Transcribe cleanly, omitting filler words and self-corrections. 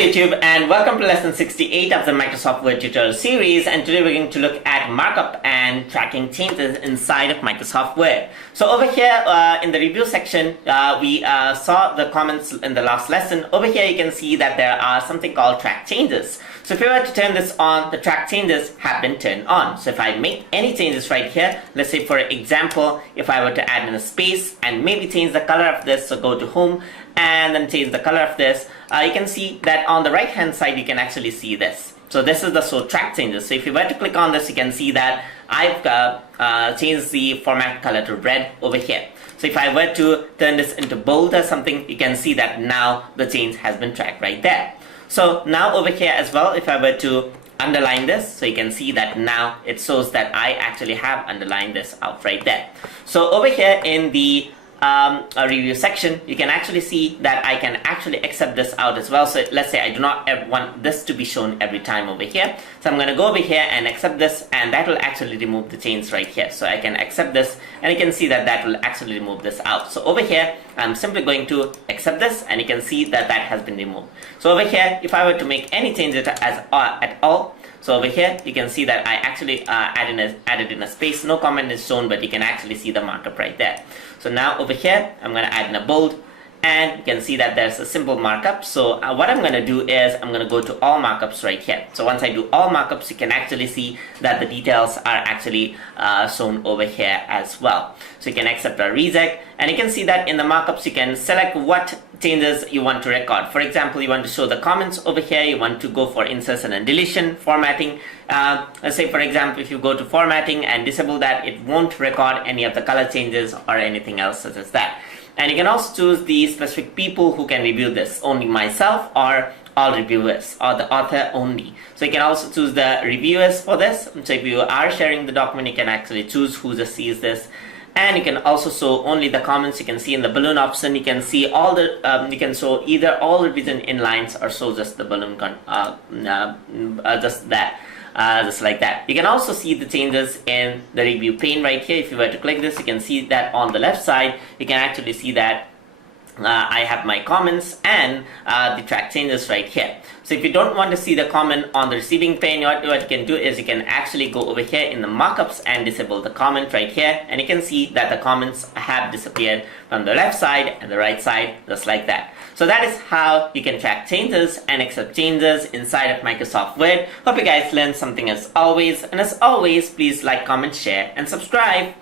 YouTube, and welcome to lesson 68 of the Microsoft Word tutorial series, and today we're going to look at markup and tracking changes inside of Microsoft Word. So over here in the review section, we saw the comments in the last lesson. Over here you can see that there are something called track changes. So if you were to turn this on, the track changes have been turned on. So if I make any changes right here, let's say for example, if I were to add in a space and maybe change the color of this, so go to home and then change the color of this, you can see that on the right hand side you can actually see this. So this is the track changes. So if you were to click on this, you can see that I've changed the format color to red over here. So if I were to turn this into bold or something, you can see that now the change has been tracked right there. So now over here as well, if I were to underline this, so you can see that now it shows that I actually have underlined this out right there. So over here in the review section, you can actually see that I can actually accept this out as well. So let's say I do not want this to be shown every time over here. So I'm going to go over here and accept this, and that will actually remove the change right here. So I can accept this, and you can see that that will actually remove this out. So over here, I'm simply going to accept this, and you can see that that has been removed. So over here, if I were to make any changes at all, so over here, you can see that I actually added in a space. No comment is shown, but you can actually see the markup right there. So now over here, I'm going to add in a bold, and you can see that there's a simple markup. So what I'm going to do is I'm going to go to all markups right here. So once I do all markups, you can actually see that the details are actually shown over here as well. So you can accept or reject, and you can see that in the markups you can select what changes you want to record. For example, you want to show the comments over here, you want to go for insertion and deletion, formatting. Let's say for example, if you go to formatting and disable that, it won't record any of the color changes or anything else such as that. And you can also choose the specific people who can review this, only myself or all reviewers, or the author only. So you can also choose the reviewers for this. So if you are sharing the document, you can actually choose who just sees this. And you can also show only the comments. You can see in the balloon option, you can see all the, you can show either all revision in lines or show just the balloon, just like that. You can also see the changes in the review pane right here. If you were to click this, you can see that on the left side, you can actually see that I have my comments and the track changes right here. So if you don't want to see the comment on the receiving pane, what you can do is you can actually go over here in the markups and disable the comment right here, and you can see that the comments have disappeared from the left side and the right side, just like that. So that is how you can track changes and accept changes inside of Microsoft Word. Hope you guys learned something as always, and as always, please like, comment, share, and subscribe.